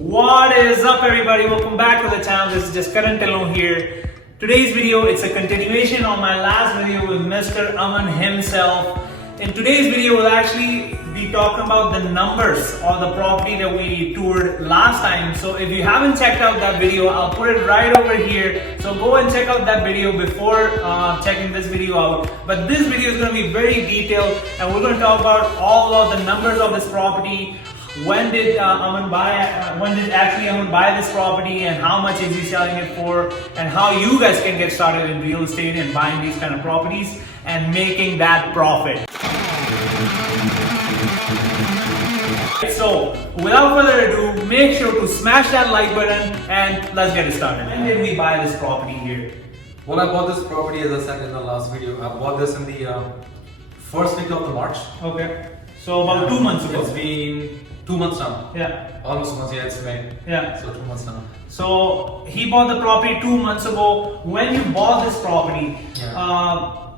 What is up, everybody? Welcome back to the channel. This is just Karan Tillon here. Today's video, it's a continuation on my last video with Mr. Aman himself. In today's video, we'll actually be talking about the numbers of the property that we toured last time. So if you haven't checked out that video, I'll put it right over here. So go and check out that video before checking this video out. But this video is going to be very detailed, and we're going to talk about all of the numbers of this property. When did Aman buy this property, and how much is he selling it for, and how you guys can get started in real estate and buying these kind of properties and making that profit. So without further ado, make sure to smash that like button and let's get it started. When did we buy this property here? Well, I bought this property, as I said in the last video. I bought this in the first week of the March. Okay. So about 2 months ago. It's been 2 months now. Yeah. Almost 2 months, yeah, it's May. Yeah. So 2 months now. So he bought the property 2 months ago. When you bought this property,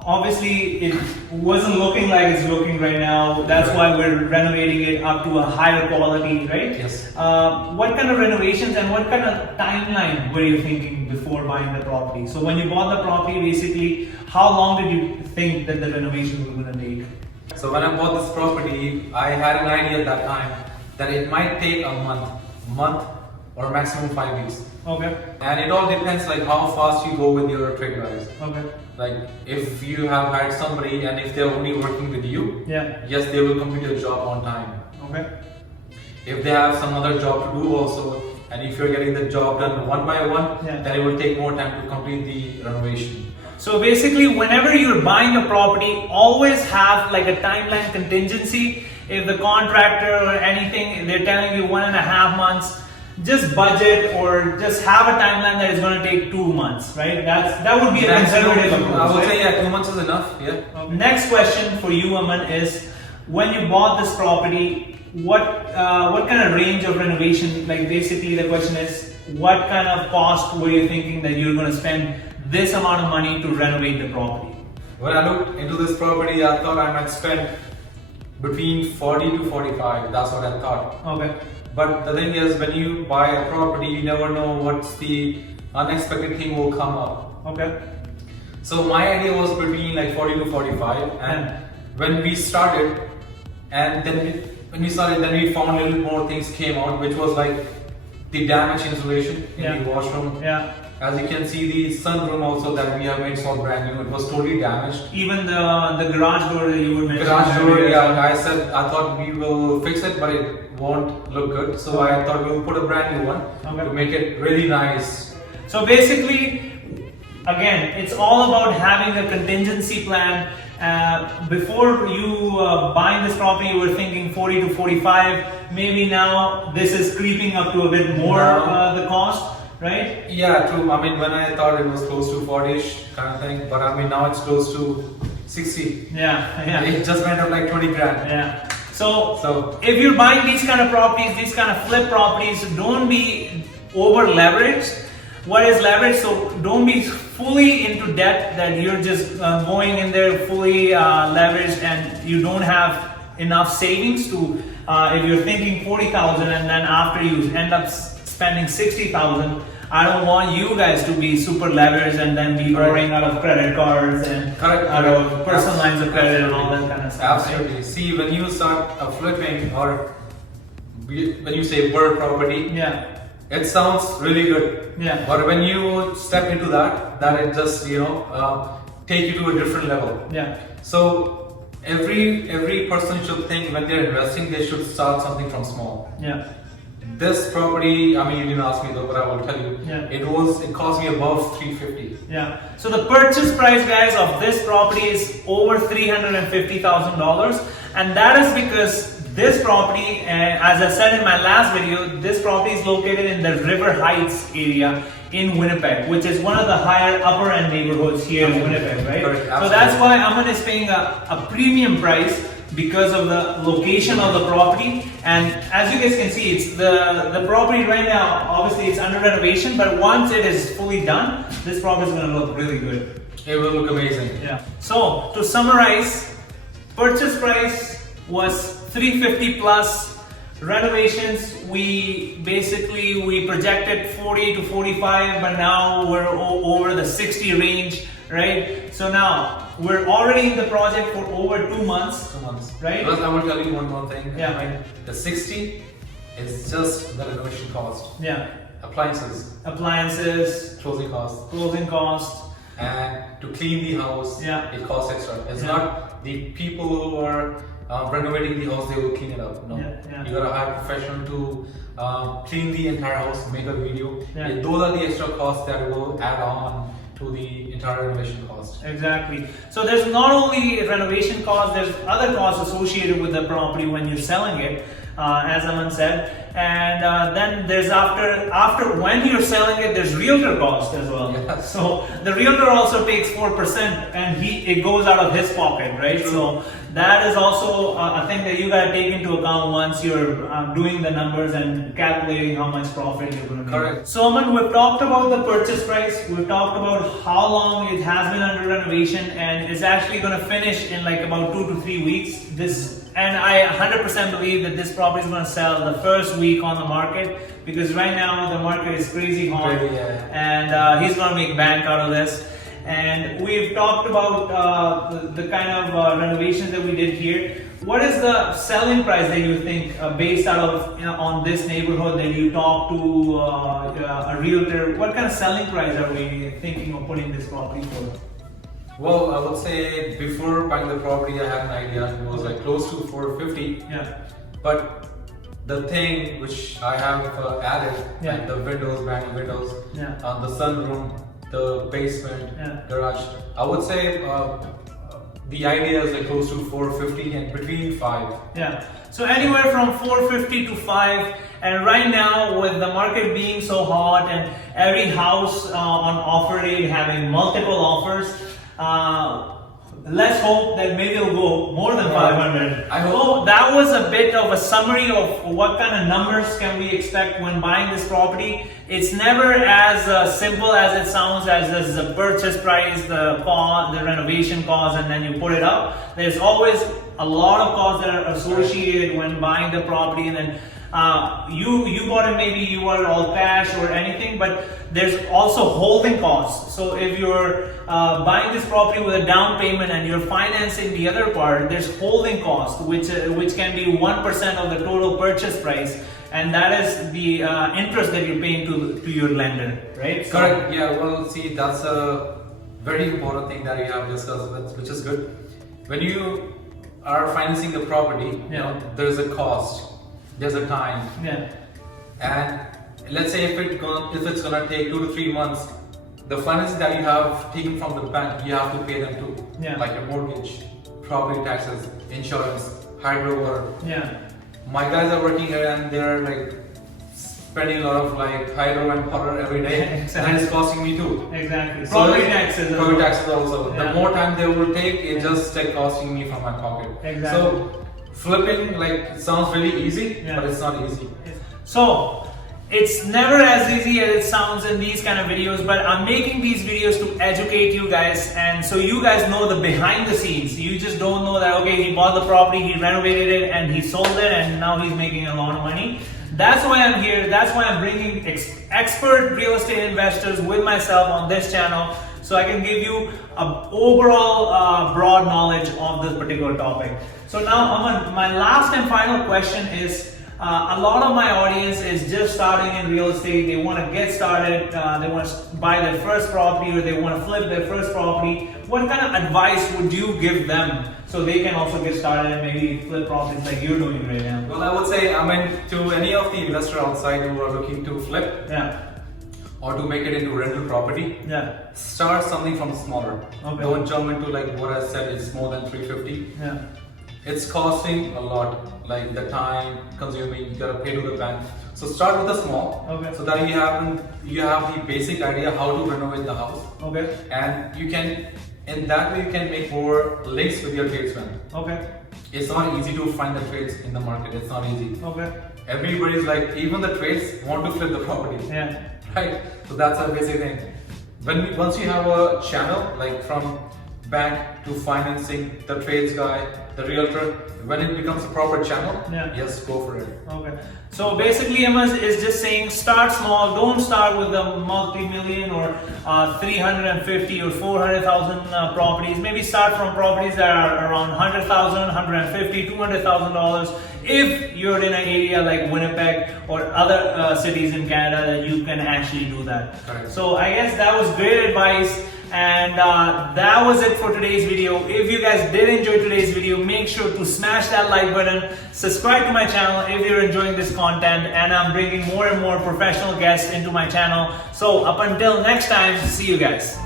obviously it wasn't looking like it's looking right now. That's why we're renovating it up to a higher quality, right? Yes. What kind of renovations and what kind of timeline were you thinking before buying the property? So when you bought the property, basically, how long did you think that the renovations were going to take? So when I bought this property, I had an idea at that time that it might take a month or maximum 5 weeks. Okay. And it all depends like how fast you go with your trade guys. Okay. Like if you have hired somebody and if they're only working with you, yes, they will complete your job on time. Okay. If they have some other job to do also, and if you're getting the job done one by one, then it will take more time to complete the renovation. So basically, whenever you're buying a property, always have like a timeline contingency. If the contractor or anything, they're telling you 1.5 months, just budget or just have a timeline that is going to take 2 months, right? That would be a conservative approach. I would say, yeah, 2 months is enough. Yeah. Next question for you, Aman, is when you bought this property, what kind of range of renovation? Like basically, the question is, what kind of cost were you thinking that you're going to spend this amount of money to renovate the property? When I looked into this property, I thought I might spend between 40 to 45. That's what I thought. Okay. But the thing is, when you buy a property, you never know what's the unexpected thing will come up. Okay. So my idea was between like 40 to 45. And when we started, and then when we started, then we found a little more things came out, which was like the damaged insulation in the washroom. Yeah. As you can see, the sunroom also that we have made so brand new, it was totally damaged. Even the garage door that you were mentioning. Garage door, yeah, I thought we will fix it, but it won't look good. So I thought we'll put a brand new one to make it really nice. So basically, again, it's all about having a contingency plan. Before you buying this property, you were thinking 40 to 45. Maybe now this is creeping up to a bit more the cost. Right? Yeah, true. I mean, when I thought it was close to 40ish kind of thing, but I mean now it's close to 60. Yeah. It just went up like 20 grand. Yeah. So if you're buying these kind of properties, these kind of flip properties, don't be over leveraged. What is leverage? So don't be fully into debt that you're just going in there fully leveraged and you don't have enough savings to. If you're thinking 40,000 and then after you end up spending 60,000, I don't want you guys to be super leveraged and then be borrowing out of credit cards and out of personal lines of credit and all that kind of stuff. Absolutely. Right? See, when you start flipping or when you say bird property, it sounds really good. Yeah. But when you step into that it just take you to a different level. Yeah. So every person should think when they're investing, they should start something from small. Yeah. This property, I mean, you didn't ask me though, but I will tell you. Yeah. It cost me above 350. Yeah. So the purchase price, guys, of this property is over $350,000, and that is because this property, as I said in my last video, this property is located in the River Heights area in Winnipeg, which is one of the higher upper end neighborhoods here in Winnipeg, right? Correct. So that's why Aman is paying a premium price because of the location of the property. And as you guys can see, it's the property right now, obviously it's under renovation, but once it is fully done, this property is going to look really good. It will look amazing. Yeah. So to summarize, purchase price was $350 plus Renovations, we projected 40 to 45, but now we're over the 60 range, right? So now we're already in the project for over 2 months. 2 months, right? Plus, I will tell you one more thing. Yeah. Right? The 60 is just the renovation cost. Yeah. Appliances, closing costs, and to clean the house, yeah, it costs extra. It's not the people who are renovating the house, they will clean it up. No, you gotta hire a professional to clean the entire house, make a video. Those are the extra costs that will add on to the entire renovation cost. Exactly. So there's not only renovation costs, there's other costs associated with the property when you're selling it, as Aman said. And then there's after when you're selling it, there's realtor cost as well. Yes. So the realtor also takes 4%, and it goes out of his pocket, right? True. So that is also a thing that you gotta take into account once you're doing the numbers and calculating how much profit you're gonna make. Correct. So Aman, we've talked about the purchase price, we've talked about how long it has been under renovation, and it's actually gonna finish in like about 2 to 3 weeks. And I 100% believe that this property is going to sell the first week on the market, because right now the market is crazy hot, and he's going to make bank out of this. And we've talked about the kind of renovations that we did here. What is the selling price that you think, based out of on this neighborhood, that you talk to a realtor? What kind of selling price are we thinking of putting this property for? Well, I would say before buying the property, I had an idea. It was like close to 450. Yeah. But the thing which I have added, like the windows, brand new windows, the sunroom, the basement, garage, I would say the idea is like close to 450 and between 5. Yeah. So anywhere from 450 to 5. And right now, with the market being so hot and every house on offer rate having multiple offers, let's hope that maybe it'll go more than 500. I hope. So that was a bit of a summary of what kind of numbers can we expect when buying this property. It's never as simple as it sounds, as this is a purchase price, the renovation cost, and then you put it up. There's always a lot of costs that are associated when buying the property, and then you bought it, maybe you bought it all cash or anything, but there's also holding costs. So if you're buying this property with a down payment and you're financing the other part, there's holding costs, which can be 1% of the total purchase price, and that is the interest that you're paying to your lender, right? Correct. Yeah. Well, see, that's a very important thing that you have discussed, which is good. When you are financing the property, there's a cost. There's a time, and let's say if it's gonna take 2 to 3 months, the finances that you have taken from the bank, you have to pay them too, like your mortgage, property taxes, insurance, hydro water. My guys are working here and they're like spending a lot of like hydro and water every day, exactly. and it's costing me too. Exactly. So property taxes also. The more time they will take, it just like costing me from my pocket. Exactly. So flipping, like, it sounds really easy, but it's not easy. So it's never as easy as it sounds in these kind of videos, but I'm making these videos to educate you guys, and so you guys know the behind the scenes. You just don't know that, okay, he bought the property, he renovated it, and he sold it, and now he's making a lot of money. That's why I'm here. That's why I'm bringing expert real estate investors with myself on this channel, so I can give you an overall broad knowledge of this particular topic. So now, Aman, my last and final question is, a lot of my audience is just starting in real estate. They want to get started, they want to buy their first property, or they want to flip their first property. What kind of advice would you give them so they can also get started and maybe flip properties like you're doing right now? Well, I would say, I mean, to any of the investors outside who are looking to flip, or to make it into rental property, start something from smaller. Don't jump into like what I said, it's more than 350. It's costing a lot, like the time consuming, you gotta pay to the bank. So start with the small, so that you have the basic idea how to renovate the house. And you can, in that way, you can make more links with your tradesmen. It's not easy to find the trades in the market. It's not easy. Everybody's like, even the trades want to flip the property. Right? So that's a basic thing. Once you have a channel, like from bank to financing the trades guy, the realtor. When it becomes a proper channel, yes, go for it. Okay. So basically, Aman is just saying start small. Don't start with the multi-million or 350 or 400,000 properties. Maybe start from properties that are around 100,000, 150, $200,000. If you're in an area like Winnipeg or other cities in Canada, that you can actually do that. Correct. So I guess that was great advice. And that was it for today's video. If you guys did enjoy today's video, make sure to smash that like button, subscribe to my channel if you're enjoying this content, and I'm bringing more and more professional guests into my channel. So up until next time, see you guys.